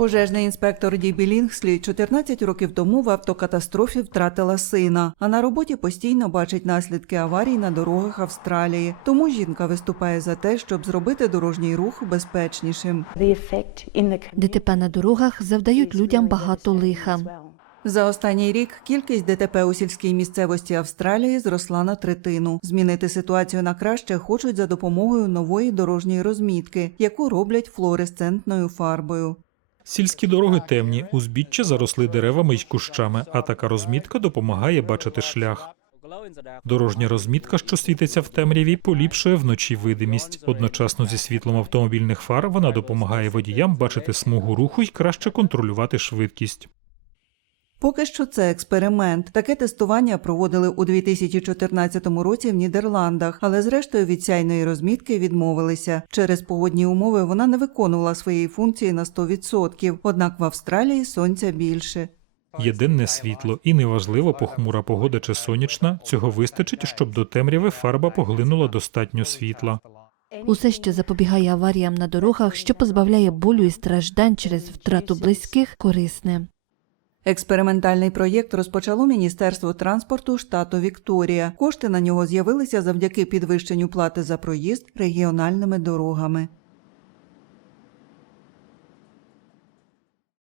Пожежний інспектор Ді Білінгслі 14 років тому в автокатастрофі втратила сина, а на роботі постійно бачить наслідки аварій на дорогах Австралії. Тому жінка виступає за те, щоб зробити дорожній рух безпечнішим. ДТП на дорогах завдають людям багато лиха. За останній рік кількість ДТП у сільській місцевості Австралії зросла на третину. Змінити ситуацію на краще хочуть за допомогою нової дорожньої розмітки, яку роблять флуоресцентною фарбою. Сільські дороги темні, узбіччя заросли деревами й кущами, а така розмітка допомагає бачити шлях. Дорожня розмітка, що світиться в темряві, поліпшує вночі видимість. Одночасно зі світлом автомобільних фар вона допомагає водіям бачити смугу руху й краще контролювати швидкість. Поки що це експеримент. Таке тестування проводили у 2014 році в Нідерландах, але зрештою від сяйної розмітки відмовилися. Через погодні умови вона не виконувала своєї функції на 100%, однак в Австралії сонця більше. Є денне світло, і неважливо, похмура погода чи сонячна, цього вистачить, щоб до темряви фарба поглинула достатньо світла. Усе, що запобігає аваріям на дорогах, що позбавляє болю і страждань через втрату близьких, корисне. Експериментальний проєкт розпочало Міністерство транспорту штату Вікторія. Кошти на нього з'явилися завдяки підвищенню плати за проїзд регіональними дорогами.